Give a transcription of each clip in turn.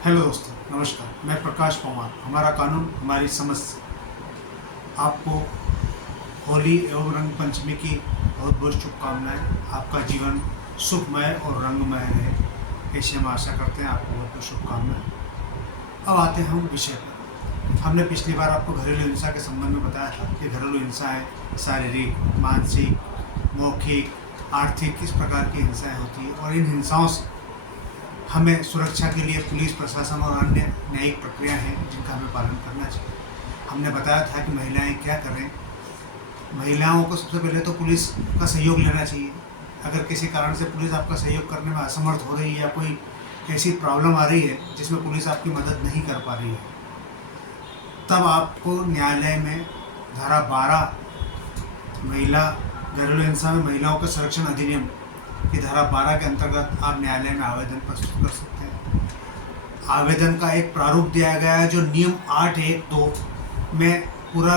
Hello दोस्तों, नमस्कार। मैं प्रकाश पवार। हमारा कानून हमारी समझ से आपको होली एवं रंग पंचमी की बहुत बहुत शुभकामनाएं। आपका जीवन सुखमय और रंगमय रहे, ऐसी हम आशा करते हैं। आपको बहुत बहुत शुभकामनाएं। अब आते हैं हम विषय पर। हमने पिछली बार आपको घरेलू हिंसा के संबंध में बताया था कि घरेलू हिंसा है शारीरिक, मानसिक, मौखिक, आर्थिक, इस प्रकार की हिंसाएँ होती है और इन हिंसाओं से हमें सुरक्षा के लिए पुलिस प्रशासन और अन्य न्यायिक प्रक्रिया हैं जिनका हमें पालन करना चाहिए। हमने बताया था कि महिलाएं क्या करें। महिलाओं को सबसे पहले तो पुलिस का सहयोग लेना चाहिए। अगर किसी कारण से पुलिस आपका सहयोग करने में असमर्थ हो रही है या कोई ऐसी प्रॉब्लम आ रही है जिसमें पुलिस आपकी मदद नहीं कर पा रही है, तब आपको न्यायालय में धारा 12 महिला घरेलू हिंसा में महिलाओं के संरक्षण अधिनियम की धारा 12 के अंतर्गत आप न्यायालय में आवेदन प्रस्तुत कर सकते हैं। आवेदन का एक प्रारूप दिया गया है जो नियम 8(1)(2) में पूरा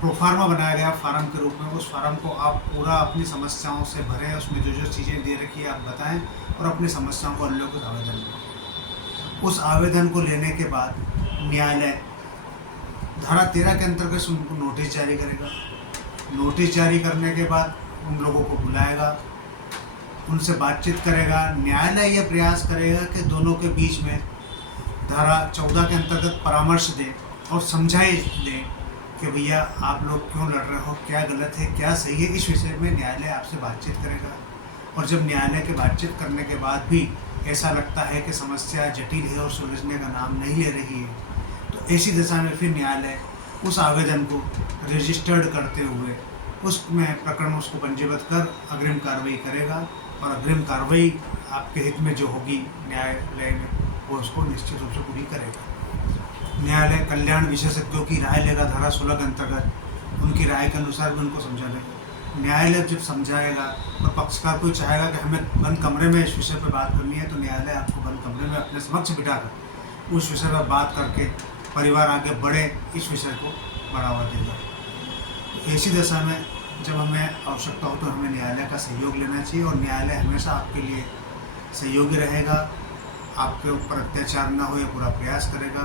प्रोफार्मा बनाया गया फार्म के रूप में। उस फार्म को आप पूरा अपनी समस्याओं से भरें, उसमें जो जो चीज़ें दे रखी है आप बताएं और अपनी समस्याओं को हल उस आवेदन में। उस आवेदन को लेने के बाद न्यायालय धारा 13 के अंतर्गत उनको नोटिस जारी करेगा। नोटिस जारी करने के बाद उन लोगों को बुलाएगा, उनसे बातचीत करेगा। न्यायालय यह प्रयास करेगा कि दोनों के बीच में धारा 14 के अंतर्गत परामर्श दे और समझाए दे कि भैया आप लोग क्यों लड़ रहे हो, क्या गलत है क्या सही है। इस विषय में न्यायालय आपसे बातचीत करेगा और जब न्यायालय की बातचीत करने के बाद भी ऐसा लगता है कि समस्या जटिल है और सुलझने का नाम नहीं ले रही है, तो ऐसी दशा में फिर न्यायालय उस आवेदन को रजिस्टर्ड करते हुए उसमें प्रकरण उसको पंजीबद्ध कर अग्रिम कार्रवाई करेगा और अग्रिम कार्रवाई आपके हित में जो होगी न्यायालय में वो उसको निश्चित रूप से पूरी करेगा। न्यायालय कल्याण विशेषज्ञों की राय लेगा धारा 16 के अंतर्गत। उनकी राय के अनुसार भी उनको समझा लेगा। न्यायालय जब समझाएगा और पक्षकार कोई चाहेगा कि हमें बंद कमरे में इस विषय पर बात करनी है, तो न्यायालय आपको बंद कमरे में अपने समक्ष बिठाकर उस विषय पर बात करके परिवार आगे बढ़े, इस विषय को बढ़ावा देगा। ऐसी दशा में जब हमें आवश्यकता हो तो हमें न्यायालय का सहयोग लेना चाहिए और न्यायालय हमेशा आपके लिए सहयोगी रहेगा। आपके ऊपर अत्याचार न हो यह पूरा प्रयास करेगा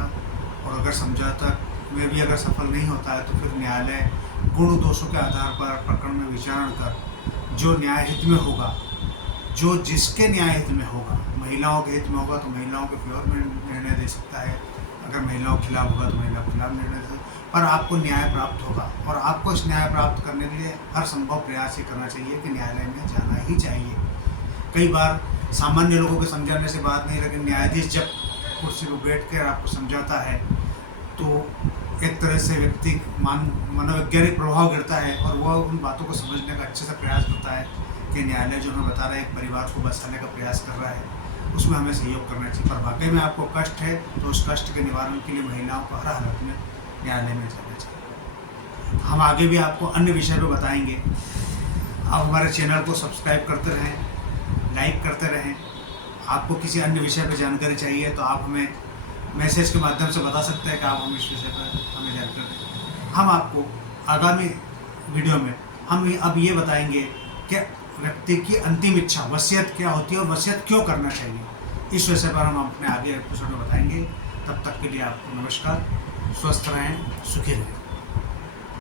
और अगर समझौता में भी अगर सफल नहीं होता है तो फिर न्यायालय गुण दोषों के आधार पर प्रकरण में विचारण कर जो न्याय हित में होगा, जो जिसके न्याय हित में होगा, महिलाओं के हित में होगा तो महिलाओं के फेवर में निर्णय दे सकता है, अगर महिलाओं के खिलाफ होगा तो महिलाओं के खिलाफ निर्णय दे सकता है। पर आपको न्याय प्राप्त होगा और आपको इस न्याय प्राप्त करने के लिए हर संभव प्रयास ये करना चाहिए कि न्यायालय में जाना ही चाहिए। कई बार सामान्य लोगों के समझाने से बात नहीं, लेकिन न्यायाधीश जब कुर्सी पर बैठ कर आपको समझाता है तो एक तरह से व्यक्ति मनोवैज्ञानिक प्रभाव गिरता है और वह उन बातों को समझने का अच्छे से प्रयास करता है कि न्यायालय जो हमें बता रहा है एक परिवार को बचाने का प्रयास कर रहा है, उसमें हमें सहयोग करना चाहिए। पर वाकई में आपको कष्ट है तो उस कष्ट के निवारण के लिए महिलाओं को हर हालत में न्यायालय में जाना चाहिए। हम आगे भी आपको अन्य विषय पर बताएंगे। आप हमारे चैनल को सब्सक्राइब करते रहें, लाइक करते रहें। आपको किसी अन्य विषय पर जानकारी चाहिए तो आप हमें मैसेज के माध्यम से बता सकते हैं कि आप हम इस विषय पर हमें जानकारी दें। हम आपको आगामी वीडियो में हम अब ये बताएंगे कि व्यक्ति की अंतिम इच्छा वसीयत क्या होती है और वसीयत क्यों करना चाहिए। इस विषय पर हम अपने आगे एपिसोड में बताएंगे। तब तक के लिए आपको नमस्कार। स्वस्थ रहें, सुखी रहें।